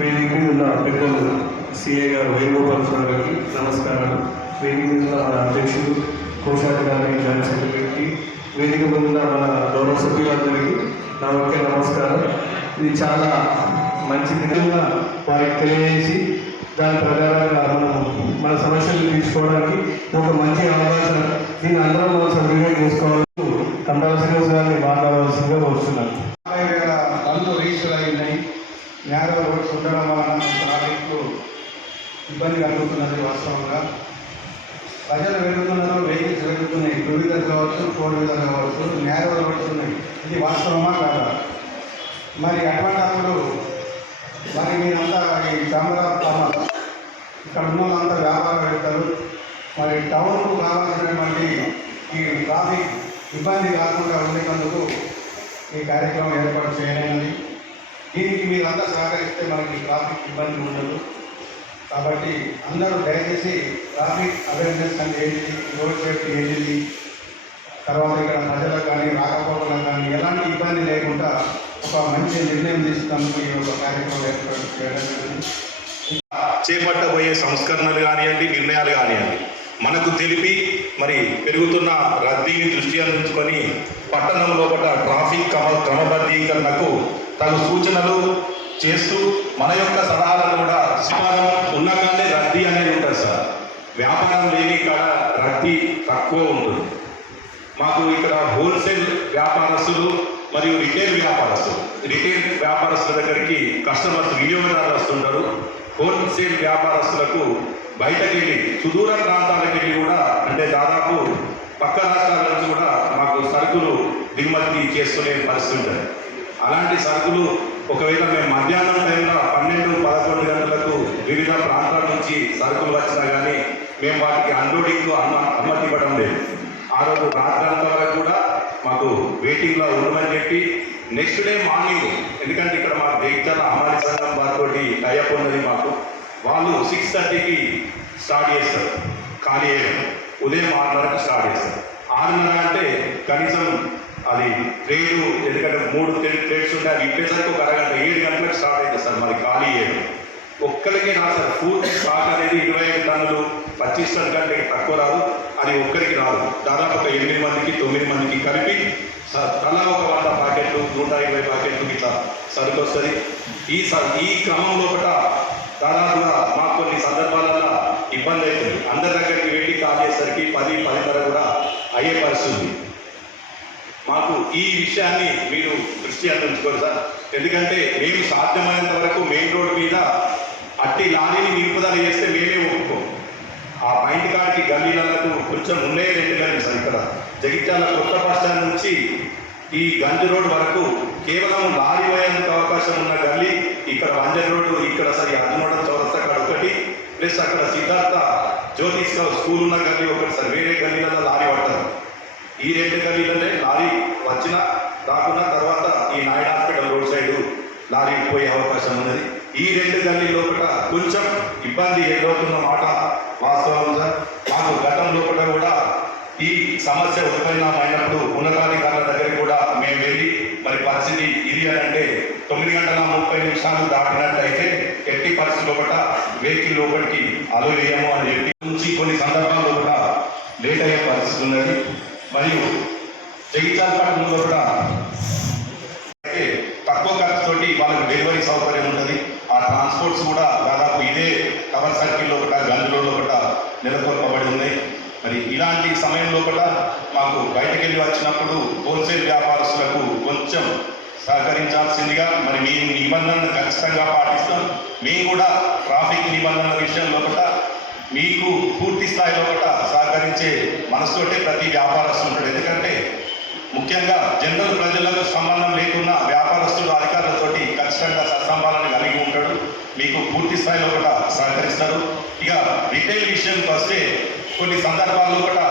వేదిక మీద ఉన్న పెద్దలు సిఏ గారు వేణుగోపాల్ సార్ గారికి నమస్కారాలు. వేదిక మీద అధ్యక్షులు కోశాధికారి జాయింట్ సెక్రటరీకి వేదిక మీద మన గౌరవ సభ్యులందరికీ నా ఒకే నమస్కారం. ఇది చాలా మంచి విధంగా వారికి తెలియజేసి దాని ప్రకారంగా మనం మన సమస్యలు తీసుకోవడానికి ఒక మంచి అవకాశం దీన్ని అందరం మనం సద్వినియోగం చేసుకోవాలి కంపల్సరీ గారిని మాట్లాడవలసిందిగా వస్తున్నాను యాభై వేల బండ్లు రిజిస్టర్ అయి ఉన్నాయి నేర రోడ్స్ ఉండడం వలన ట్రాఫిక్ ఇబ్బంది కలుగుతున్నది వాస్తవంగా. ప్రజలు వెళ్తున్నారు వెహికల్స్ పెరుగుతున్నాయి టూ వీలర్ కావచ్చు ఫోర్ వీలర్ కావచ్చు నేర రోడ్స్ ఉన్నాయి ఇది వాస్తవమా కాదా? మరి అటువంటిప్పుడు మరి మీరంతా ఈ చామరాజ ఇక్కడ ఉన్న వాళ్ళంతా వ్యాపారం పెడతారు. మరి టౌన్కు కావాల్సినటువంటి ఈ ట్రాఫిక్ ఇబ్బంది కాకుండా ఉండేటందుకు ఈ కార్యక్రమం ఏర్పాటు చేయనుంది దీనికి మీరంతా సహకరిస్తే మనకి ట్రాఫిక్ ఇబ్బంది ఉండదు. కాబట్టి అందరూ దయచేసి ట్రాఫిక్ అవేర్నెస్ అంటే ఏంటిది? రోడ్ సేఫ్టీ ఏంటిది? తర్వాత ఇక్కడ ప్రజలకు కానీ రాకపోకలకు కానీ ఎలాంటి ఇబ్బంది లేకుండా ఒక మంచి నిర్ణయం తీసుకున్నందుకు ఈ యొక్క కార్యక్రమం ఏర్పాటు చేయడం చేపట్టబోయే సంస్కరణలు కానివ్వండి నిర్ణయాలు కానివ్వండి మనకు తెలిపి మరి పెరుగుతున్న రద్దీని దృష్టి అందించుకొని పట్టణం లోపల ట్రాఫిక్ క్రమ క్రమబద్ధీకరణకు తగు సూచనలు చేస్తూ మన యొక్క సలహాలను కూడా వ్యాపారం ఉన్నగానే రద్దీ అనేది ఉంటుంది సార్. వ్యాపారం లేని కాడ రద్దీ తక్కువ ఉంటుంది. మాకు ఇక్కడ హోల్సేల్ వ్యాపారస్తులు మరియు రిటైల్ వ్యాపారస్తులు రిటైల్ వ్యాపారస్తుల దగ్గరికి కస్టమర్స్ వినియోగదారులు వస్తుంటారు. హోల్సేల్ వ్యాపారస్తులకు బయటకెళ్ళి సుదూర ప్రాంతాలకు వెళ్ళి కూడా అంటే దాదాపు పక్క రాష్ట్రాల నుంచి కూడా మాకు సరుకులు దిగుమతి చేసుకునే పరిస్థితి ఉంటుంది. అలాంటి సరుకులు ఒకవేళ మేము మధ్యాహ్నం టైంలో పన్నెండు పదకొండు గంటలకు వివిధ ప్రాంతాల నుంచి సరుకులు వచ్చినా కానీ మేము వాటికి అన్లోడింగ్ అనుమతి ఇవ్వడం లేదు. ఆ రోజు రాత్రంతా వరకు కూడా మాకు వెయిటింగ్లో ఉండమని చెప్పి నెక్స్ట్ డే మార్నింగ్ ఎందుకంటే ఇక్కడ మా జగిత్యాల అమాలి సంఘం వారితో టైప్ ఉన్నది మాకు. వాళ్ళు సిక్స్ థర్టీకి స్టార్ట్ చేస్తారు. ఖాళీ చేయడం ఉదయం ఆరున్నరకు స్టార్ట్ చేస్తారు. ఆరున్నర అంటే కనీసం అది ట్రైన్ ఎందుకంటే మూడు ట్రైన్స్ ఉంటాయి అవి ఇప్పేసరికి ఒక అరగంట ఏడు గంటలకు స్టార్ట్ అవుతుంది సార్ మరి ఖాళీ ఏడు. ఒక్కరికే రాదు సార్ పూర్తి స్టాక్ అనేది ఇరవై ఐదు టన్నులు పచ్చీస్ టన్ కంటే తక్కువ రాదు. అది ఒక్కరికి రాదు. దాదాపు ఒక ఎనిమిది మందికి తొమ్మిది మందికి కలిపి తలా ఒక వంద ప్యాకెట్లు నూట ఇరవై ప్యాకెట్లు ఇట్లా సరుకు వస్తుంది ఈ స- ఈ క్రమం లోపల దాదాపుగా మాకు కొన్ని సందర్భాలలో ఇబ్బంది అవుతుంది. అందరి దగ్గరికి వెళ్ళి కాల్ చేసరికి పది పదిన్నర కూడా అయ్యే పరిస్థితి ఈ విషయాన్ని మీరు దృష్టి అందించుకోరు సార్. ఎందుకంటే మేము సాధ్యమైనంత వరకు మెయిన్ రోడ్ మీద అట్టి లారీని నిలుపుదల చేస్తే మేమే ఒప్పుకోం. ఆ పాయింట్ కాడికి గల్లీలకు కొంచెం ఉండే రెండు గల్లీలు సార్ ఇక్కడ. జగిత్యాల కొత్త బస్ స్టాండ్ నుంచి ఈ గంజ రోడ్ వరకు కేవలం లారీ పోయేందుకు అవకాశం ఉన్న గల్లీ ఇక్కడ వంజర్ రోడ్డు ఇక్కడ సరి అర్జునోడ చౌరస్తా కాడ ఒకటి ప్లస్ అక్కడ సిద్ధార్థ జ్యోతిష్ స్కూల్ ఉన్న గల్లీ ఒకటి సార్. వేరే గల్లీలలో లారీ పడతారు. ఈ రెండు గల్లీలనే లారీ వచ్చిన రాకున్న తర్వాత ఈ Naidu hospital road side lorry పోయే అవకాశం ఉన్నది. ఈ రెండు గల్లీ లోపల కొంచెం ఇబ్బంది ఎదురవుతున్న మాట వాస్తవం సార్. మాకు గతం లోపల కూడా ఈ సమస్య ఉత్పన్నమైనప్పుడు ఉన్నతాధికారుల దగ్గరికి కూడా మేము వెళ్ళి మరి పరిస్థితి ఇది అని అంటే తొమ్మిది గంటల ముప్పై నిమిషాలు దాటినట్లయితే ఎట్టి పరిస్థితి లోపల వెహికల్ లోపలికి అలో అని చెప్పి నుంచి కొన్ని సందర్భాల్లో కూడా లేట్ అయ్యే పరిస్థితి ఉన్నది మరియు జగిత్యాల పట్టణంలో కూడా తక్కువ ఖర్చుతోటి వాళ్ళకి డెలివరీ సౌకర్యం ఉంటుంది. ఆ ట్రాన్స్పోర్ట్స్ కూడా దాదాపు ఇదే కవర్ సర్కిల్లో కూడా గంజులో కూడా నెలకొల్పబడి ఉన్నాయి. మరి ఇలాంటి సమయంలో కూడా మాకు బయటకు వెళ్ళి వచ్చినప్పుడు హోల్సేల్ వ్యాపారస్తులకు కొంచెం సహకరించాల్సిందిగా మరి మీ నిబంధనలు ఖచ్చితంగా పాటిస్తాం. మేము కూడా ట్రాఫిక్ నిబంధనల విషయంలో కూడా మీకు పూర్తి స్థాయిలో కూడా సహకరించే మనసుతోటే ప్రతి వ్యాపారస్తు ఉంటాడు. ఎందుకంటే ముఖ్యంగా జనరల్ ప్రజలకు సంబంధం లేకుండా వ్యాపారస్తులు అధికారులతోటి ఖచ్చితంగా సత్సంబాలను కలిగి ఉంటాడు. మీకు పూర్తి స్థాయిలో కూడా సహకరిస్తారు. ఇక రిటైల్ విషయంకి వస్తే కొన్ని సందర్భాల్లో కూడా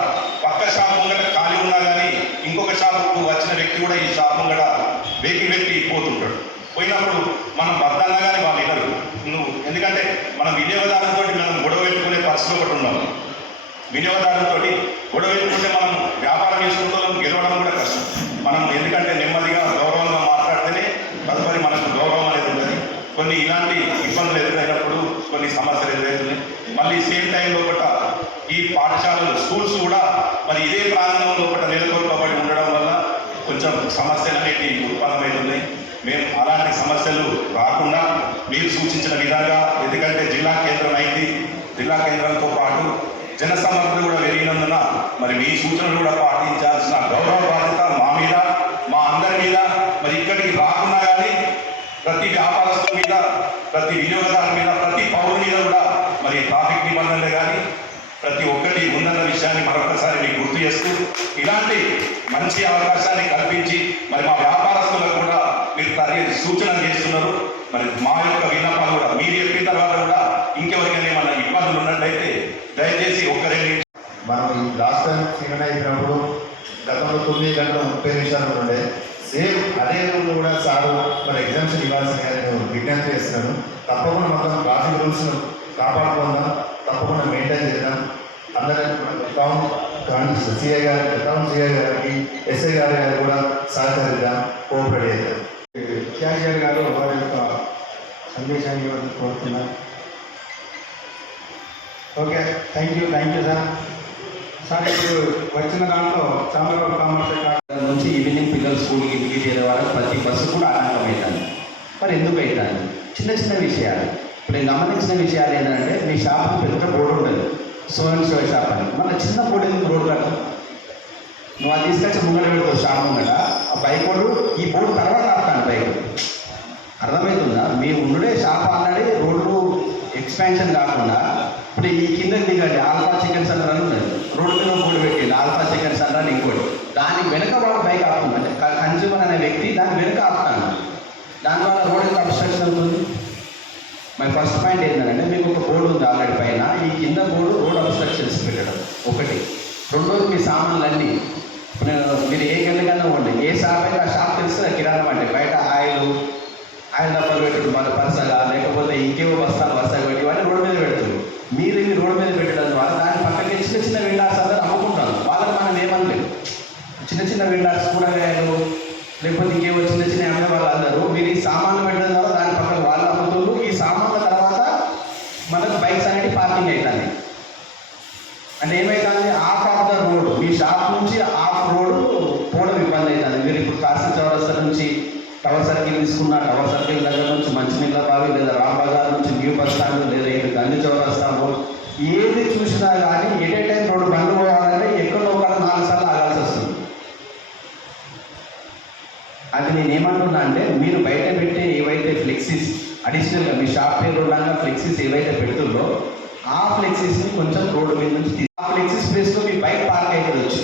పక్క షాపు ముంగట ఖాళీ ఉన్నా కానీ ఇంకొక షాపుకు వచ్చిన వ్యక్తి కూడా ఈ షాపు ముంగట వెక్కి వెక్కి పోతుంటాడు. పోయినప్పుడు మనం వద్దన్నా కానీ వాళ్ళు వినరు. నువ్వు ఎందుకంటే మనం వినియోగదారులతో మనం గొడవ పెట్టుకునే పరిస్థితి ఒకటి ఉన్నాం వినియోగదారులతో గొడవ పెట్టుకుంటే మనం వ్యాపారం చేసుకుంటాం గెలవడం కూడా కష్టం. మనం ఎందుకంటే నెమ్మదిగా గౌరవంగా మాట్లాడితేనే తదుపరి మనకు గౌరవం అనేది ఉంటుంది. కొన్ని ఇలాంటి ఇబ్బందులు ఎదురైనప్పుడు కొన్ని సమస్యలు ఎదురవుతున్నాయి మళ్ళీ సేమ్ టైంలో ఒకట ఈ పాఠశాలలు స్కూల్స్ కూడా మరి ఇదే ప్రాంతంలో ఒకట నెలకొల్పబడి ఉండడం వల్ల కొంచెం సమస్యలు అనేవి ఉత్పన్నమవుతున్నాయి. మేము అలాంటి సమస్యలు రాకుండా మీరు సూచించిన విధంగా ఎందుకంటే జిల్లా కేంద్రం అయింది జిల్లా కేంద్రంతో పాటు జన సమర్థులు కూడా పెరిగినందున మరి మీ సూచనలు కూడా పాటించాల్సిన గౌరవ బాధ్యత మా మీద మా అందరి మీద. మరి ఇక్కడికి రాకుండా కానీ ప్రతి వ్యాపారస్తుల మీద ప్రతి వినియోగదారుల మీద ప్రతి పౌరుని మీద కూడా మరి ట్రాఫిక్ నిబంధనలు కానీ ప్రతి ఒక్కటి ఉందన్న విషయాన్ని మరొకసారి మీకు గుర్తు చేస్తూ ఇలాంటి మంచి అవకాశాన్ని కల్పించి మరి మా వ్యాపారస్తులకు కూడా అలాగే సూచనలు చేస్తున్నారు. మరి మా యొక్క విన్నపాలు కూడా మీరు చెప్పిన తర్వాత కూడా ఇంకెవరికైనా ఏమన్నా ఇబ్బందులు ఉన్నట్లయితే దయచేసి ఒక్క మనం ఈ లాస్ట్ టైం అయినప్పుడు గతంలో తొమ్మిది గంటల ముప్పై నిమిషాలు ఉండే. సేమ్ అదే రోజు కూడా సార్ మరి ఎగ్జామ్షన్ ఇవ్వాల్సిందిగా నేను విజ్ఞప్తి చేస్తున్నాను తప్పకుండా మొత్తం ట్రాఫిక్ రూల్స్ను కాపాడుకుందాం. తప్పకుండా మెయింటైన్ చేద్దాం. అందరం టౌన్ టౌన్ సిఐ గారి టౌన్ సిఐ గారికి ఎస్ఐ గారి గారు కూడా సహకరిద్దాం కోఆపరేట్ చేద్దాం. క్యాషియర్ గారు వారి యొక్క సందేశాన్ని ఇవ్వడం కోరుతున్నాను. Okay thank you thank you sir sir ఇప్పుడు వచ్చిన దాంట్లో చంద్రబాబు కామర్స్ నుంచి ఈవినింగ్ పిల్లలు స్కూల్కి ఇంటికి చేరే వరకు ప్రతి బస్సు కూడా ఆటంకం అవుతుంది మరి ఎందుకు అవుతుంది చిన్న చిన్న విషయాలు. ఇప్పుడు నేను గమనించిన విషయాలు ఏంటంటే మీ షాప్ పెద్ద బోర్డు ఉండదు. సో అండ్ సో షాప్ అని. మన చిన్న బోర్డు ఎందుకు రోడ్డు కట్ట నువ్వు అది తీసుకొచ్చి ముంగడ పెడతావు షాప్ ముంగట? ఆ బైక్ వాడు ఈ బోర్డు తర్వాత ఆపుతాను బైక్ అర్థమవుతుందా? మీ ఉండే షాప్ ఆల్రెడీ రోడ్డు ఎక్స్పాన్షన్ కాకుండా ఇప్పుడు ఈ కింద దిగండి ఆల్ఫా చికెన్ సెంటర్ అని ఉన్నది. రోడ్డు మీద బోర్డు పెట్టింది ఆల్ఫా చికెన్ సెంటర్ అని ఇంకోటి. దాని వెనక వాడు బైక్ ఆపుతుంది అంటే కన్జ్యూమర్ అనే వ్యక్తి దాని వెనక ఆపుతాను దానివల్ల రోడ్ ఎంత అబ్స్ట్రక్షన్ అవుతుంది? మై ఫస్ట్ పాయింట్ ఏంటంటే మీకు ఒక బోర్డు ఉంది ఆల్రెడీ పైన. ఈ కింద బోర్డు రోడ్ అబ్స్ట్రక్షన్స్ పెట్టడం. ఒకటి. రెండోది మీ సామాన్లన్నీ. మీరు ఏ గెలకన్నా ఉండి ఏ షాప్ అయితే ఆ షాప్ తెలుస్తుంది కిరాణం అంటే బయట ఆయిల్ ఆయిల్ డబ్బాలు పెట్టడం మన పరసగా లేకపోతే ఇంకేవో బస్తాలు వరుసగా పెట్టి ఇవన్నీ రోడ్డు మీద పెడుతుంది మీరు ఇవి రోడ్డు మీద పెట్టడం ద్వారా దాని పక్కకి చిన్న చిన్న విండార్స్ అందరూ అమ్ముకుంటారు వాళ్ళని మనం ఏమనలేదు చిన్న చిన్న విండార్స్ కూరగాయలు లేకపోతే ఇంకేవో చిన్న చిన్న అమ్మే వాళ్ళు అందరూ మీరు ఈ సామాన్లు పెట్టడం ద్వారా దాని పక్కన వాళ్ళు అమ్ముతుండ్రు ఈ సామాన్ల తర్వాత మనకు బైక్స్ అనేవి పార్కింగ్ అవుతాయి అంటే ఏమైతుంది ఆఫ్ ఆఫ్ ద రోడ్ మీ షాప్ నుంచి ఆఫ్ రోడ్ పోవడం ఇబ్బంది అవుతుంది మీరు ఇప్పుడు కాశీ చౌరస్తా నుంచి టవర్ సర్కిల్ తీసుకున్న టవర్ సర్కిల్ దగ్గర నుంచి మంచినీళ్ళ బావి లేదా రాంబజార్ నుంచి న్యూ బస్ స్టాండ్ లేదా ఇటు గండి చౌరస్తా రోడ్ ఏది చూసినా కానీ ఎట్ ఏ టైం రోడ్డు బండ్లు పోవాలంటే ఎక్కడో ఒక నాలుగు సార్లు ఆగాల్సి వస్తుంది అది నేను ఏమంటున్నా అంటే మీరు బయట పెట్టే ఏవైతే ఫ్లెక్సీస్ అడిషనల్గా మీ షాప్ పేరు ఉండగా ఫ్లెక్సీస్ ఏవైతే పెడుతుందో ఆ ఫ్లెక్సీస్ని కొంచెం రోడ్డు మీద నుంచి తీసి ఆ ఫ్లెక్సీస్ ప్లేస్లో మీ బైక్ పార్క్ అవుతుంది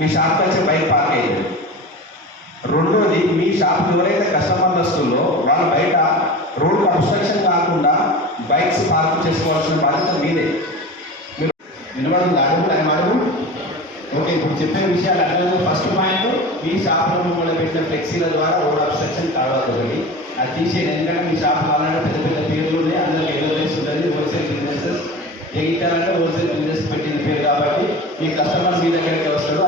మీ షాప్కి వచ్చే బైక్ పార్క్ అవుతుంది రెండోది మీ షాప్ ఎవరైతే కస్టమర్లు వస్తుందో వాళ్ళు బయట రోడ్డు కన్స్ట్రక్షన్ కాకుండా బైక్స్ పార్క్ చేసుకోవాల్సిన బాధ్యత మీదే. మీరు వినబడుతుంది? అడుగు టైం అడుగు. ఓకే ఇప్పుడు చెప్పే విషయాలు అర్థం ఫస్ట్ పాయింట్ మీ షాప్లో మిమ్మల్ని పెట్టిన ఫ్లెక్సీల ద్వారా ఓవర్ అబ్స్ట్రక్షన్ కావాలి ఒకటి అది తీసేయండి. ఎందుకంటే మీ షాప్ కావాలంటే పెద్ద పెద్ద పేర్లు ఉన్నాయి. అందరికి ఎల్లో రేస్ ఉంటుంది హోల్సేల్ బిజినెసెస్ ఎగిటారంటే హోల్సేల్ బిజినెస్ పెట్టిన పేరు కాబట్టి మీ కస్టమర్స్ మీ దగ్గరికి వస్తాడు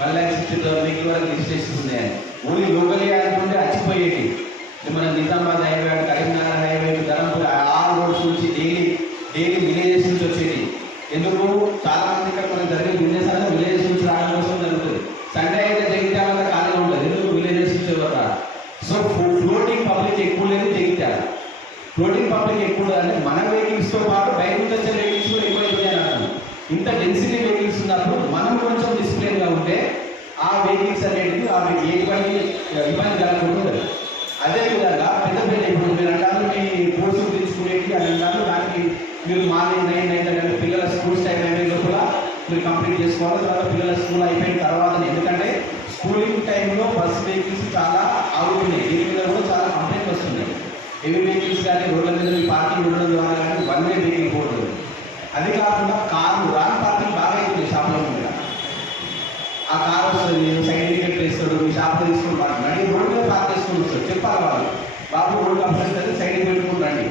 ఇప్పుడు వన్ ల్యాక్ సిక్స్టీ వెహికల్ వరకు రిజిస్ట్రేషన్ ఉన్నాయని ఓన్లీ లోకల్ అనుకుంటే అచ్చిపోయేటి ఇప్పుడు మన నిజామాబాద్ హైవే కరీంనగర్ హైవే ధరంపూర్ ఆ రోడ్స్ నుంచి డైలీ డైలీ విలేజెస్ నుంచి వచ్చేది ఎందుకు చాలా మంది ఇక్కడ మనం జరిగే బిజినెస్ అనేది విలేజెస్ నుంచి రావడం కోసం జరుగుతుంది సండే అయితే జగిత్యాల ఖాళీగా ఉంటుంది ఎందుకు విలేజెస్ నుంచి ఎవరు రారు సో ఫ్లోట్ పబ్లిక్ ఎక్కువ ఉండదు అంటే మన వెహికల్స్తో పాటు బయట నుంచి వచ్చే వెహికల్స్ కూడా ఎక్కువైపోయాయి అంటాను ఇంత డెన్సిటీ వెహికల్స్ ఉన్నప్పుడు మనం కొంచెం డిసిప్లిన్గా ఉంటే ఆ వెహికల్స్ అనేది ఆ ఏ ఇబ్బంది ఇబ్బంది కలగకుండా ఉంటుంది అదేవిధంగా పెద్ద పెద్ద ఇప్పుడు మీరు అంటారు మీ కోర్సు తీసుకునేది అని అంటారు దానికి మీరు మార్నింగ్ నైన్ నైన్ అంటే పిల్లల స్కూల్స్ టైం అయిపోయిన లోపల మీరు కంప్లీట్ చేసుకోవాలి. తర్వాత పిల్లల స్కూల్ అయిపోయిన తర్వాత ఎందుకంటే స్కూలింగ్ టైంలో బస్ వెహికల్స్ చాలా ఆగుతున్నాయి. దీని మీద కూడా చాలా కంప్లైంట్ వస్తున్నాయి. హెవీ వెహికల్స్ కానీ రోడ్ల మీద మీ పార్కింగ్ ఉండడం ద్వారా కానీ వన్ వే వెహికల్ పోతుంది అది కాకుండా కార్లు రాన్ పార్కింగ్ బాగా అవుతుంది షాప్లో మీద. ఆ కార్ వస్తుంది నేను సైడ్ టికెట్ వేస్తాడు మీ షాప్ తీసుకుని పార్క్ రండి రోడ్ మీద పార్క్ చేసుకుని వస్తాడు చెప్పాలి వాళ్ళు. బాబు రోడ్ అప్లెక్స్ అయితే సైడ్ పెట్టుకుని రండి.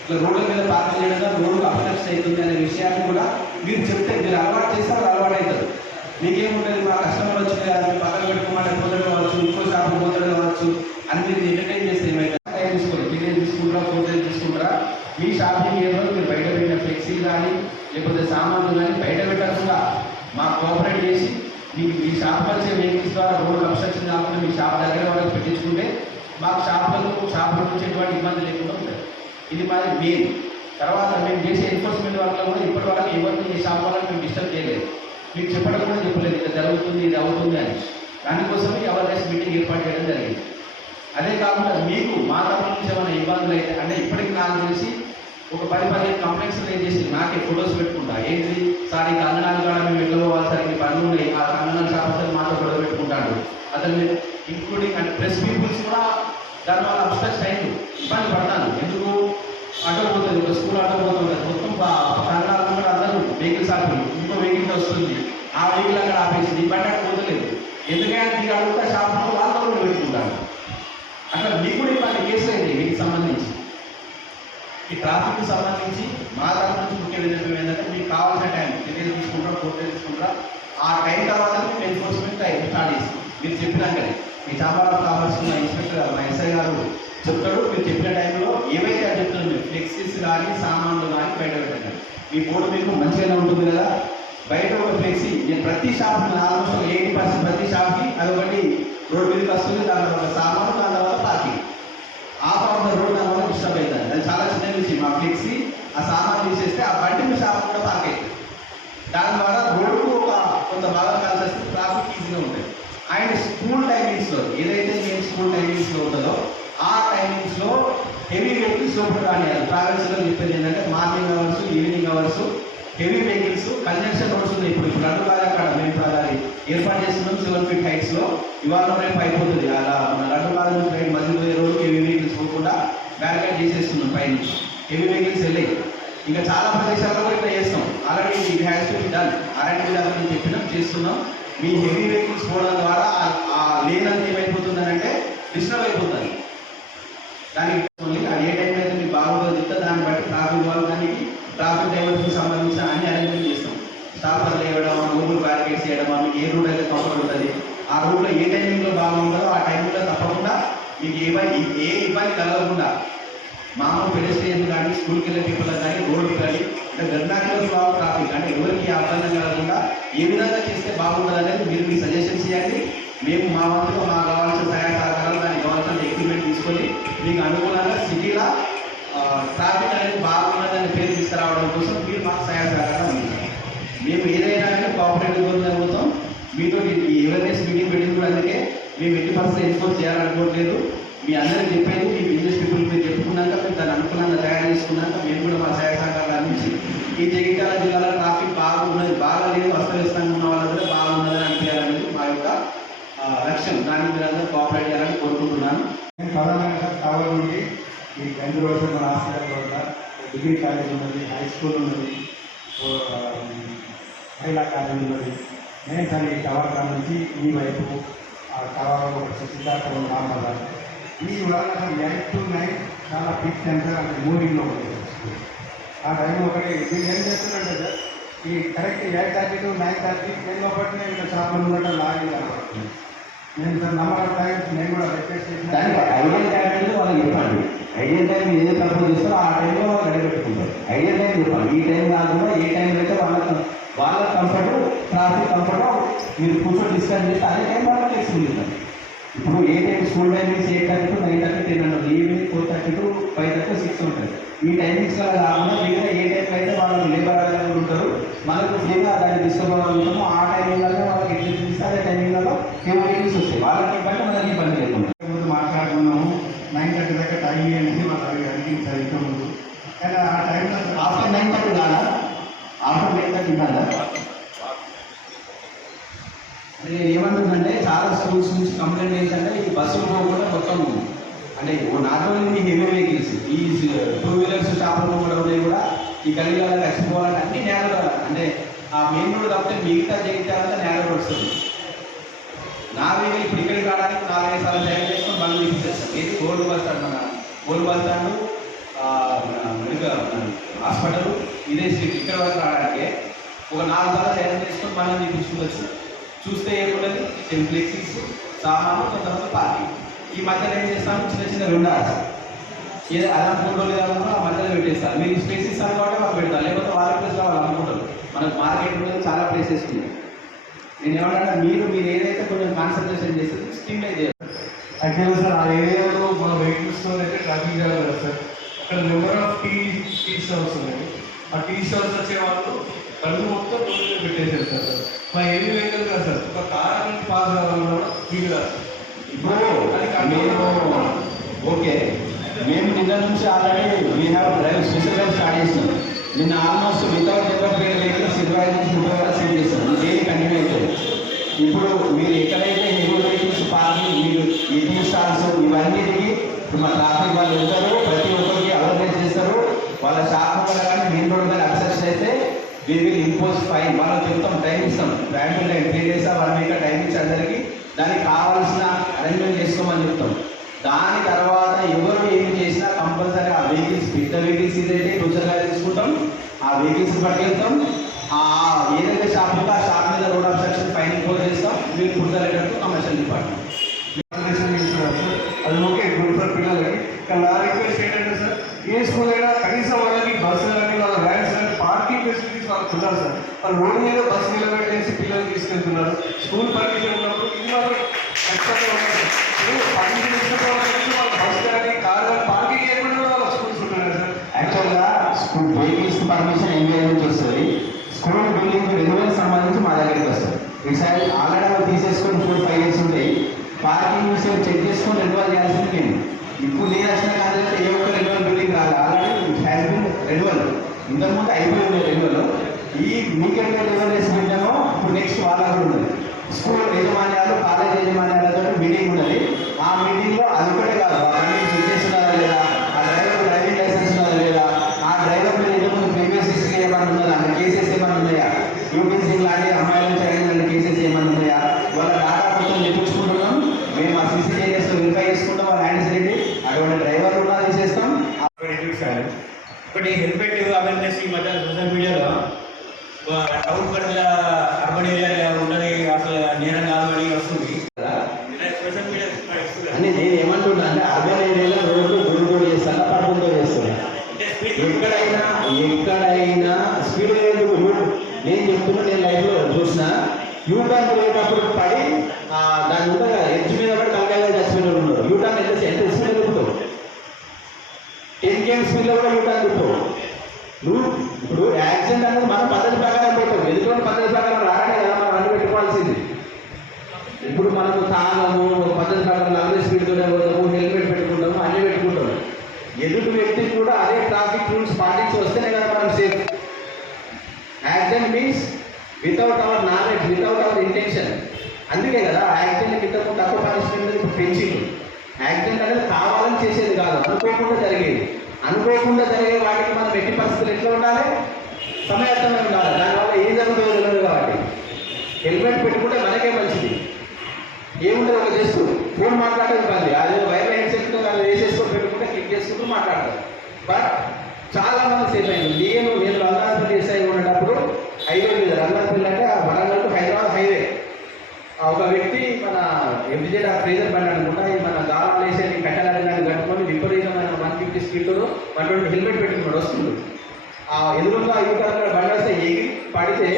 ఇట్లా రోడ్ల మీద పార్క్ చేయడం వల్ల రోడ్డు అప్లెక్స్ అవుతుంది అనే విషయాన్ని కూడా మీరు చెప్తే మీరు అలవాటు చేస్తే వాళ్ళు అలవాటు అవుతారు. మీకేముంటుంది? మా కస్టమర్ వచ్చినాయి కదా పక్కన పెట్టుకోమంటే పోతాడు కావచ్చు ఇంకో షాప్ పోతాడు కావచ్చు అని మీరు ఎంటర్టైన్ చేస్తే ఏమైతే తీసుకోండి. టికెట్ తీసుకుంటారా ఫోటో తీసుకుంటారా మీ షాపింగ్ ఏదో మీరు బయట పెట్టిన ఫ్లెక్సీ కానీ లేకపోతే సామాన్లు కానీ బయట పెట్టకుండా మాకు కోఆపరేట్ చేసి మీకు మీ షాప్ వచ్చే వెహికల్స్ ద్వారా రోడ్ కన్స్ట్రక్షన్ కాకుండా మీ షాప్ దగ్గర వాళ్ళకి పెట్టించుకుంటే మాకు షాపులకు షాపు నుంచి ఎటువంటి ఇబ్బంది లేకుండా ఉంటుంది ఇది మాది మెయిన్ తర్వాత మేము చేసే ఎన్ఫోర్స్మెంట్ వాళ్ళలో కూడా ఇప్పటి వరకు ఎవరిని ఈ షాప్ వాళ్ళని మేము డిస్టర్బ్ చేయలేదు. మీకు చెప్పడం కూడా చెప్పలేదు ఇది జరుగుతుంది ఇది అవుతుంది అని. దానికోసమే అవేర్నెస్ మీటింగ్ ఏర్పాటు చేయడం జరిగింది. అదే కాకుండా మీకు మా తరఫు నుంచి ఏమైనా ఇబ్బందులు అయితే అంటే ఇప్పటికి నాకు తెలిసి ఒక పది పదిహేను కంప్లైంట్స్ నేను చేసి నాకే ఫొటోస్ పెట్టుకుంటా. ఏంటి? సార్ ఈ కంగనాలు కూడా మేము ఎట్లా పోవాలి సార్? ఈ పనులు ఉన్నాయి. ఆ కంగనాలు షాప్ మాతో గొడవ పెట్టుకుంటాడు. అతను ఇంక్లూడింగ్ అంటే ప్రెస్ పీపుల్స్ కూడా దానివల్ల అబ్స్ట్రక్ట్ అయింది. ఇబ్బంది పడతాను ఎందుకు ఆటో పోతుంది ఒక స్కూల్ ఆటో మొత్తం కంగనాలు కూడా అందరూ వెహికల్స్ ఆపి ఇంకో వెహికల్ వస్తుంది. ఆ వెహికల్ అక్కడ ఆపేసింది. ఈ బండి అక్కడ పోతలేదు. ఎందుకంటే మీకు అడుగుతా షాప్లో వాళ్ళు కూడా పెట్టుకుంటారు. అట్లా మీకు కూడా ఇలాంటి కేసులు అయింది వీటికి సంబంధించి. ఈ ట్రాఫిక్ సంబంధించి మా తరఫు నుంచి ముఖ్య విధానం ఏంటంటే మీకు కావాల్సిన టైం చర్యలు తీసుకుంటారా ఫోటో తీసుకుంటారా? ఆ టైం తర్వాత మేము ఎన్ఫోర్స్మెంట్ టైం స్టార్ట్ చేస్తాం. మీరు చెప్పినాకనే. మీ చాంబర్ ఆఫ్ కామర్స్ ఇన్స్పెక్టర్ మా ఎస్ఐ గారు చెప్తాడు మీరు చెప్పిన ఫ్లెక్సీస్ కానీ సామాన్లు కానీ బయట పెట్టండి ఈ బోర్డు మీకు మంచిగానే ఉంటుంది కదా? బయట ఒక ఫ్లెక్సీ నేను ప్రతి షాప్ ఆల్మోస్ట్ ఎయిటీ పర్సెంట్ ప్రతి షాప్కి అదొకటి రోడ్ మీదకి వస్తుంది దాని తర్వాత సామాను దాని తర్వాత parking off off the road దాని వల్ల డిస్టర్బ్ అవుతుంది. అది చాలా చిన్న విషయం. ఆ ఫ్లెక్సీ ఆ సామాన్ తీసేస్తే ఆ బండి మీ షాప్ కూడా పార్క్ అవుతుంది దాని ద్వారా రోడ్డు ఒక కొంత భాగం కలిసి వస్తే ట్రాఫిక్ ఈజీగా ఉంటుంది అండ్ స్కూల్ టైమింగ్స్లో ఏదైతే నేను స్కూల్ టైమింగ్స్లో ఉంటుందో ఆ టైమింగ్స్లో వెహికల్స్ ట్రావెల్స్లో చెప్పేది ఏంటంటే morning hours evening hours heavy vehicles conjunction roads ఉన్నాయి. ఇప్పుడు ఇప్పుడు లడ్డు అక్కడ మేము ప్రధాని ఏర్పాటు చేస్తున్నాం సెవెన్ ఫీట్ హైట్స్లో ఇవాళ రేపు అయిపోతుంది. అలా మన లడ్డు నుంచి బయట మధ్య పోయే రోజు హెవీ వెహికల్స్ పోకుండా బ్యారికేడ్ చేసేస్తున్నాం పైన హెవీ వెహికల్స్ వెళ్ళాయి. ఇంకా చాలా ప్రదేశాల్లో కూడా ఇట్లా చేస్తాం. Already has to be done ఆర్ఎండ్ విధానం చెప్పినాం చేస్తున్నాం. మీ హెవీ వెహికల్స్ పోవడం ద్వారా ఆ- ఆ లేన్ అంతా ఏమైపోతుందని అంటే డిస్టర్బ్ అయిపోతుంది. దానికి ఓన్లీ అది ఏ టైం అయితే మీకు బాగుంటుందో చెప్తే దాన్ని బట్టి ట్రాఫిక్ వాళ్ళు దానికి ట్రాఫిక్ డ్రైవర్స్కి సంబంధించిన అన్ని అరేంజ్మెంట్ చేస్తాం స్టాపర్లు వేయడం గూగుల్ బ్యారికేడ్స్ మీకు ఏ రూట్ అయితే కంఫర్ట్ ఉంటుంది? ఆ రూట్లో ఏ టైమింగ్లో బాగుంటుందో ఆ టైంలో తప్పకుండా మీకు ఏ ఏ ఇబ్బంది కలగకుండా మామూలు పెడస్ట్రియన్ కానీ స్కూల్కి వెళ్ళే పీపుల్ కానీ రోడ్డు కానీ అంటే వెర్నాక్యులర్ ఫ్లో ఆఫ్ ట్రాఫిక్ అంటే ఎవరికి అర్థం కలగకుండా ఏ విధంగా చేస్తే బాగుంటుంది అనేది మీరు మీ సజెషన్స్ చేయండి. మేము మా వంతుగా మాకు కావాల్సిన సహాయ సహకారాలు దానికి కావాల్సిన ఎక్విప్మెంట్ తీసుకొని మీకు అనుకూలంగా సిటీలో ట్రాఫిక్ అనేది బాగున్నదని పేరు తీసుకురావడం కోసం మీరు మాకు సహాయ సహకారం అందించాలి. మేము ఏదైనా కానీ కోఆపరేటివ్ మీతో ఈ అవేర్నెస్ మీటింగ్ పెట్టింది కూడా అందుకే మేము ఎట్టి పర్సెంట్ ఎన్ఫోర్స్ చేయాలనుకోవట్లేదు. మీ అందరికి చెప్పేది మీ బిజినెస్ పీపుల్ మీరు చెప్పుకున్నాక మీరు దాన్ని అనుకూలంగా తయారు చేసుకున్నాక మేము కూడా మా సహాయ సహకారాలు అందించి. ఈ జగిత్యాల జిల్లాలో ట్రాఫిక్ బాగున్నది బాగా లేదు అస్తవ్యస్తంగా ఉన్న వాళ్ళందరూ బాగున్నదని అనిపించాలనేది మా యొక్క లక్ష్యం. దాన్ని మీరు అందరూ కోఆపరేట్ చేయాలని కోరుకుంటున్నాను. నేను ప్రధానంగా కావాలి నుండి ఈ రెండు రోజులు మన హాస్పిటల్ వద్ద డిగ్రీ కాలేజ్ ఉన్నది హై స్కూల్ ఉన్నది ఆ, మహిళా కాలేజ్ ఉన్నది. నేను ఈ టవర్ నుంచి ఈ వైపు ఆ టవర్ వచ్చి సిద్ధార్థం నార్మల్ ఈ వల్ల ఎయిట్ టు నైన్ చాలా పీక్ సెంటర్ అంటే మూవింగ్లో ఉంటుంది ఆ టైంలో ఒకటి మీరు ఏం చేస్తున్నారంటే సార్ ఈ correct eight thirty to nine thirty ten లోపలనే ఇంకా షాపులు ఉండటం లాగి కనబడుతుంది నేను సార్ నంబర్ ఆఫ్ టైమ్స్ నేను కూడా రిక్వెస్ట్ చేసిన ఐడియల్ టైం అనేది వాళ్ళకి చెప్పండి. ఐడియల్ టైం ఏదైతే ప్రపోజ్ చేస్తారో ఆ టైంలో వాళ్ళు రెడీ పెట్టుకుంటారు. ఐడియల్ టైం చెప్పండి. ఈ టైం కాకుండా ఏ టైంలో అయితే వాళ్ళకి వాళ్ళ కంఫర్ట్ ట్రాఫిక్ కంఫర్ట్ మీరు కూర్చొని డిస్కస్ చేస్తే అదే టైం వాళ్ళకి ఫ్లెక్సిబుల్ ఇప్పుడు ఏ time school timings eight thirty to nine thirty ten ఉంటుంది evening four thirty to five thirty six ఉంటుంది. ఈ టైమింగ్స్ వల్ల కాకుండా మిగతా ఏ టైం అయితే వాళ్ళు లేబర్ అవైలబుల్ ఉంటారు మనకు ఫ్రీగా దాన్ని డిస్టర్బ్ ఆ టైమింగ్లలో వాళ్ళకి ఎట్లా చూపిస్తే అదే టైమింగ్లలో కేవీస్ వస్తాయి. వాళ్ళకి ఇబ్బంది మనకి ఇబ్బంది లేకుండా. ముందు మాట్లాడుకున్నాము నైన్ థర్టీ దాకా టైం ఇవ్వండి వాళ్ళు అవి అడిగి చదువుతూ ముందు కానీ ఆ టైంలో ఆఫ్టర్ నైన్ థర్టీ కాదా? ఆఫ్టర్ లేదా థర్టీ కాదా నేను ఏమంటుందంటే చాలా స్కూల్స్ నుంచి కంప్లైంట్ ఏంటంటే ఈ బస్సులు కూడా మొత్తం అంటే నాట్ ఓన్లీ హెవీ వెహికల్స్ ఈ టూ వీలర్స్ షాపులు కూడా ఉన్నాయి కూడా ఈ గల్లీలలో కలిసిపోవాలంటే అన్ని నేల అంటే ఆ మెయిన్ రోడ్ తప్పితే మిగతా జగిత్యాలంతా నేల వస్తుంది నా వెహికల్ ఇప్పుడు ఇక్కడికి రావడానికి నాలుగైదు సార్లు టైం చేసుకొని మళ్ళీ తీసేస్తాం ఏది గోల్డ్ బస్ స్టాండ్ మన gold bus stand medical hospital ఇదే స్ట్రీట్ ఇక్కడ వరకు రావడానికి ఒక నాలుగు సార్లు టైం చేసుకొని బండ్లు తీపించుకోవచ్చు చూస్తే ఏముండదు? ఫ్లెక్సీస్ సామాను కొంతమంది పార్టీ ఈ మధ్యలో ఏం చేస్తాము? చిన్న చిన్న విండాస్ ఏదో అలా అమ్ముకుంటూ లేదనుకో ఆ మధ్యలో పెట్టేస్తారు. మీరు స్పేస్ ఇస్తారు కాబట్టి మాకు పెడతారు. లేకపోతే వాళ్ళ ప్లేస్లో వాళ్ళు అమ్ముకుంటారు. మనకు మార్కెట్ మీద చాలా ప్లేసెస్ ఉన్నాయి. నేను ఏమంటే మీరు మీరు ఏదైతే కొంచెం కాన్సన్ట్రేషన్ చేస్తే స్టీమ్ అయితే యాక్చువల్గా సార్ ఆ ఏరియాలో మన వెహికల్స్తో అయితే ట్రాఫిక్ జామ్ సార్ అక్కడ number of tea tea stalls ఉన్నాయి. ఆ టీ స్టాల్స్ వచ్చే వాళ్ళు కళ్ళు మొత్తం రోడ్డు మీద పెట్టేశారు సార్. మా హెవీ వెహికల్ కదా సార్. ఒక కార్ నుంచి పాస్ కావాలన్నా వీలు కాదు. సార్. ఇప్పుడు మేము ఓకే. మేము నిన్న నుంచి already we have drive special drive start చేసినాం నిన్న almost without number plate vehicles ఇరవై ఐదు నుంచి ముప్పై వరకు సేవ్ చేస్తాం ఇదే కంటిన్యూ అవుతుంది. ఇప్పుడు మీరు ఎక్కడైతే హెవీ వెహికల్స్ పార్కింగ్ మీరు ఈటీ స్టాల్స్ ఇవన్నిటికి ఇప్పుడు మా ట్రాఫిక్ వాళ్ళు వెళ్తారు ప్రతి ఒక్కరికి అవేర్నెస్ చేస్తారు. వాళ్ళ షాప్ ముందర కానీ మెయిన్ రోడ్ మీద అబ్సెప్షన్ అయితే వీ విల్ ఇంపోజ్ ఫైన్ మనం చెప్తాం టైం ఇస్తాం. Family time three days one week time ఇచ్చి అందరికీ దానికి కావాల్సిన అరేంజ్మెంట్ చేసుకోమని చెప్తాం. దాని తర్వాత ఎవరు ఏం చేసినా కంపల్సరీ ఆ వెహికల్స్ పెద్ద వెహికల్స్ ఏదైతే టూచర్గా తీసుకుంటాం ఆ వెహికల్స్ పట్టుకెళ్తాం. ఆ ఏదైతే షాప్ ఉందో ఆ షాప్ మీద రోడ్ అబ్స్ట్రక్షన్ ఫైన్ ఇంపోజ్ చేస్తాం. మీరు food related commercial department concentration చేస్తున్నారు సార్ అది ఓకే గుడ్ ఫర్ పిల్లలకి కానీ నా రిక్వెస్ట్ ఏంటంటే సార్ ఏ స్కూల్ అయినా కనీసం వాళ్ళకి బస్సు కానీ వాళ్ళ వ్యాన్స్ కానీ పార్కింగ్ ఫెసిలిటీస్ వాళ్ళకి ఉండాలి సార్ వాళ్ళు రోడ్డు మీద బస్సు నిలబెట్టేసి పిల్లలు తీసుకెళ్తున్నారు. స్కూల్ పర్మిషన్ ఉన్నప్పుడు ఇది మాత్రం ఖచ్చితంగా ఉండాలి ఇచ్చినప్పుడు బస్ కానీ కారు కానీ పార్కింగ్ చేయకుండా వాళ్ళు స్కూల్స్ ఉంటున్నారు సార్. యాక్చువల్గా స్కూల్ వెహికల్స్ పర్మిషన్ ఎంబీఐ నుంచి వస్తుంది స్కూల్ బిల్డింగ్ రెన్యువల్ సంబంధించి మా దగ్గరికి వస్తుంది. ఈసారి ఆల్రెడీ వాళ్ళు తీసేసుకొని ఫోర్ ఫైవ్ ఇయర్స్ ఉంటాయి. పార్కింగ్ విషయం చెక్ చేసుకొని రెన్యువల్ చేయాల్సింది నేను ఇప్పుడు నేను వచ్చిన కాదంటే ఏ ఒక్క రెన్యువల్ బిల్డింగ్ రాలేదు ఆల్రెడీ హ్యాస్ బిన్ రెన్యువల్ ఇంతకుముందు అయిపోయింది రెన్యువల్ ఈ మీకెంటే రెన్యువల్ చేసి ఇప్పుడు నెక్స్ట్ వాళ్ళ కూడా ఉన్నది స్కూల్ యజమాన్యాలు కాలేజ్ యజమాన్యాలతో మీటింగ్ ఉన్నది ఆ మీటింగ్లో అది ఒకటే కాదు అవన్నీ చెక్ చేస్తున్నారా లేదా? ఆ డ్రైవర్ డ్రైవింగ్ లైసెన్స్ ఉన్నదా లేదా? ఆ డ్రైవర్ మీద ఇంతకుముందు ప్రీవియస్ హిస్టరీ ఏమైనా ఉన్నదా అంటే కేసెస్ ఏమైనా ఉన్నాయా? యూపీసీ లాంటి అమ్మాయిలు చేయడం కేసెస్ ఏమైనా ఉన్నాయా? వాళ్ళ డాటా మొత్తం చెప్పించుకుంటున్నాం మేము ఆ సీసీ కేసెస్ వెరిఫై చేసుకుంటాం వాళ్ళ హ్యాండ్స్ రెడ్డి అటువంటి డ్రైవర్ ఉన్నా తీసేస్తాం. ఒకటి చూశాను. ఒకటి హెల్మెట్ అవేర్నెస్ ఈ మధ్య సోషల్ మీడియాలో టౌన్ పరిధిల అర్బన్ ఏరియా ఉన్నది అసలు నేరం కాదు వస్తుంది. అని నేను ఏమంటున్నా అంటే అర్బన్ ఏరియాలో రోడ్లు గుడి గుడి చేస్తాను పడుకుంటూ చేస్తున్నా ఎక్కడైనా ఎక్కడైనా స్పీడ్ ఎందుకు యూ- నేను చెప్తున్నా నేను లైఫ్లో చూసిన. యూటర్న్ పోయేటప్పుడు పడి ఆ, దాని ఉంటుంది కదా ఎడ్జ్ మీద పడి తలకాయ చచ్చిపోయిన వాళ్ళు ఉన్నారు. యూటర్న్ ఎంత ఎంత స్పీడ్ తిప్పుతావు టెన్ కేఎం స్పీడ్లో కూడా యూటర్న్ తిప్పుతావు నువ్వు ఇప్పుడు యాక్సిడెంట్ అనేది మన పద్ధతి ప్రకారం పోతాం ఎదుటి పద్ధతి ప్రకారం రాకనే కదా మనం అన్ని పెట్టుకోవాల్సింది ఇప్పుడు మనము తాగము ఒక పద్ధతి ప్రకారం నలభై స్పీడ్తోనే పోతాము హెల్మెట్ పెట్టుకుంటాము అన్ని పెట్టుకుంటాము ఎదుటి వ్యక్తికి కూడా అదే ట్రాఫిక్ రూల్స్ పాటించి వస్తేనే కదా మనం safe accident means without our knowledge without our intention అందుకే కదా యాక్సిడెంట్ ఇంతకు తక్కువ పనిష్మెంట్ ఇప్పుడు పెంచింది యాక్సిడెంట్ అనేది కావాలని చేసేది కాదు అనుకోకుండా జరిగేది. అనుకోకుండా జరిగే వాటికి మనం ఎట్టి పరిస్థితులు ఎట్లా ఉండాలి? సమయత్తమే ఉండాలి. దానివల్ల ఏం జరుగుతుందో తెలియదు కాబట్టి. హెల్మెట్ పెట్టుకుంటే మనకే మంచిది. ఏముంటుంది ఒక జస్ట్ ఫోన్ మాట్లాడేది కాదు. అది వైర్ హెడ్సెట్ అది వేసేసుకొని పెట్టుకుంటే క్లిక్ చేసుకుంటూ మాట్లాడతారు. బట్ చాలా మంది సేఫ్ అయింది నేను నేను రంగాపల్లి ఎస్ఐ ఉండేటప్పుడు హైవే మీద రంగాపల్లి అంటే ఆ వరంగల్ టు హైదరాబాద్ హైవే ఆ ఒక వ్యక్తి మన ఎంజేడ్ ఆ ఫ్రీజర్ బండి అనుకుంటా ఈ మన గాలం వేసే కట్టాలని కట్టుకొని విపరీతమైన వన్ ఫిఫ్టీ స్పీడ్తో వన్ ట్వంటీ హెల్మెట్ పెట్టుకున్నాడు వస్తుంది ఆ ఎదురుగా యువతల బండి వస్తే ఎగిరి పడితే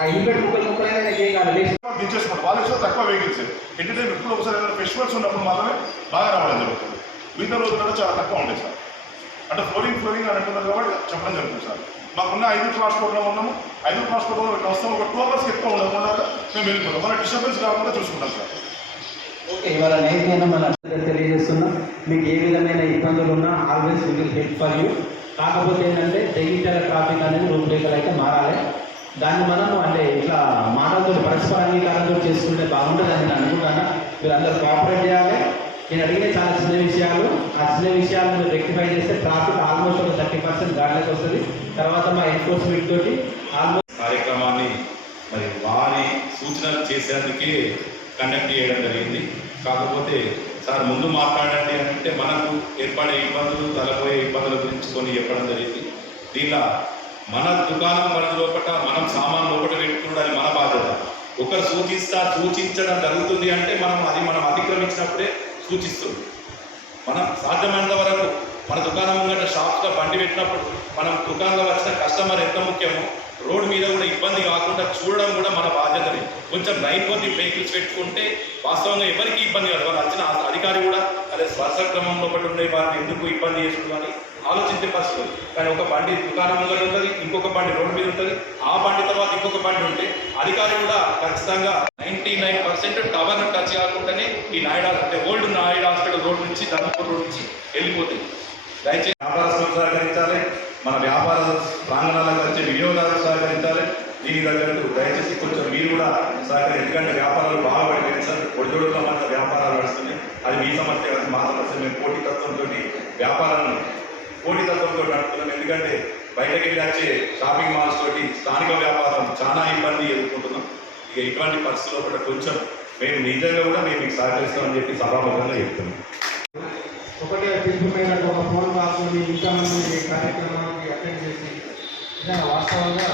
ఆ హెల్మెట్ ముక్కలు ముక్కలైనా ఆయనకి ఏం కాదు. లేచి వాళ్ళు తక్కువ వెహికల్స్ ఎందుకంటే ఎప్పుడు ఒకసారి ఫెస్టివల్స్ ఉన్నప్పుడు మాత్రమే బాగా రావడం జరుగుతుంది. మిగతా రోజులలో చాలా తక్కువ ఉండేది సార్. అంటే ఫ్లోరింగ్ ఫ్లోరింగ్ అని అంటున్నారు కాబట్టి చెప్పడం జరుగుతుంది సార్. మాకున్న ఐదు ట్రాన్స్పోర్ట్లో ఉన్నాము. ఐదు ట్రాన్స్పోర్ట్లో వస్తాము. ఒక టూ అవర్స్కి ఎక్కువ ఉండకుండా మేము వెళ్ళిపోతాం. మన డిస్టర్బెన్స్ కాకుండా చూసుకుంటాం సార్. ఇవాళ నేనైనా మన తెలియజేస్తున్నా మీకు ఏ విధమైన ఇబ్బందులు ఉన్నా always will help for you కాకపోతే ఏంటంటే డిజిటల్ ట్రాఫిక్ అనేది రూపురేఖలు అయితే మారాలి. దాన్ని మనం అంటే ఇట్లా మాటలతో పరస్పర అంగీకారంతో చేసుకుంటే బాగుంటుందని నేను అనుకుంటాను మీరు అందరూ కోఆపరేట్ చేయాలి. నేను అడిగిన చాలా చిన్న విషయాలు. ఆ చిన్న విషయాలు మీరు రెక్టిఫై చేస్తే ట్రాఫిక్ ఆల్మోస్ట్ ఒక థర్టీ పర్సెంట్ గాడ్లకు వస్తుంది. తర్వాత మా ఎన్ఫోర్స్మెంట్ తోటి ఆల్మోస్ట్ కార్యక్రమాన్ని మరి వారి సూచనలు చేసేందుకే కండక్ట్ చేయడం జరిగింది. కాకపోతే సార్ ముందు మాట్లాడండి అంటే మనకు ఏర్పడే ఇబ్బందులు తలపోయే ఇబ్బందుల గురించి కొన్ని చెప్పడం జరిగింది. దీనిలో మన దుకాణం మన లోపల మనం సామాన్ లోపల పెట్టుకున్నది అది మన బాధ్యత. ఒకరు సూచిస్తా సూచించడం జరుగుతుంది అంటే మనం అది మనం అతిక్రమించినప్పుడే సూచిస్తుంది. మనం సాధ్యమైనంత వరకు మన దుకాణం ముంగట షాప్గా బండి పెట్టినప్పుడు మనం దుకాణంలో వచ్చిన కస్టమర్ ఎంత ముఖ్యమో రోడ్డు మీద కూడా ఇబ్బంది కాకుండా చూడడం కూడా మన బాధ్యత. కొంచెం లైన్ కొద్ది వెహికల్స్ పెట్టుకుంటే వాస్తవంగా ఎవరికి ఇబ్బంది కాదు. వాళ్ళు వచ్చిన అధికారి కూడా అదే శ్వాస క్రమంలో ఒకటి ఉండే వారిని ఎందుకు ఇబ్బంది చేస్తుంది అని ఆలోచించే ఫస్ట్ కానీ ఒక బండి దుకాణం ఉంటుంది ఇంకొక బండి రోడ్డు మీద ఉంటుంది. ఆ బండి తర్వాత ఇంకొక బండి ఉంటే అధికారి కూడా ఖచ్చితంగా నైంటీ నైన్ పర్సెంట్ టవర్ను టచ్ కాకుండానే ఈ నాయుడు అంటే ఓల్డ్ నాయుడు హాస్పిటల్ రోడ్ నుంచి ధర్మపూర్ రోడ్ నుంచి వెళ్ళిపోతుంది. దయచేసి వ్యాపారస్తులు సహకరించాలి. మన వ్యాపార ప్రాంగణాలకు వచ్చే వినియోగదారులు దీని తగ్గట్టు దయచేసి కొంచెం మీరు కూడా సహకరి ఎందుకంటే వ్యాపారాలు బాగా పడిపోయింది సార్. ఒడిదొడుతో మధ్య వ్యాపారాలు నడుస్తున్నాయి. అది మీ సమస్య కాదు మా సమస్య. మేము పోటీతత్వంతో వ్యాపారాలను పోటీతత్వంతో నడుపుతున్నాం. ఎందుకంటే బయటకి వెళ్ళి వచ్చే షాపింగ్ మాల్స్ తోటి స్థానిక వ్యాపారం చాలా ఇబ్బంది ఎదుర్కొంటున్నాం. ఇక ఇటువంటి పరిస్థితుల్లో కూడా కొంచెం మేము నిజంగా కూడా మేము మీకు సహకరిస్తామని చెప్పి సభాముఖంగా చెప్తున్నాం. ఒకటే పిలుపుమైన ఒక ఫోన్ కాల్ని ఇంకా మంది కార్యక్రమానికి అటెండ్ చేసి వాస్తవంగా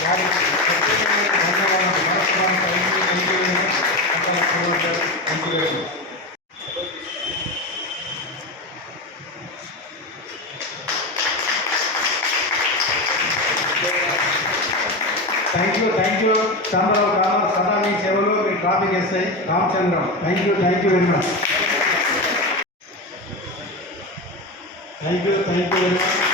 thank you, thank you thank you thank you Chandrarao గారు సదా మీ సేవలు మీ traffic SI Ramachandram thank you thank you very much thank you thank you very much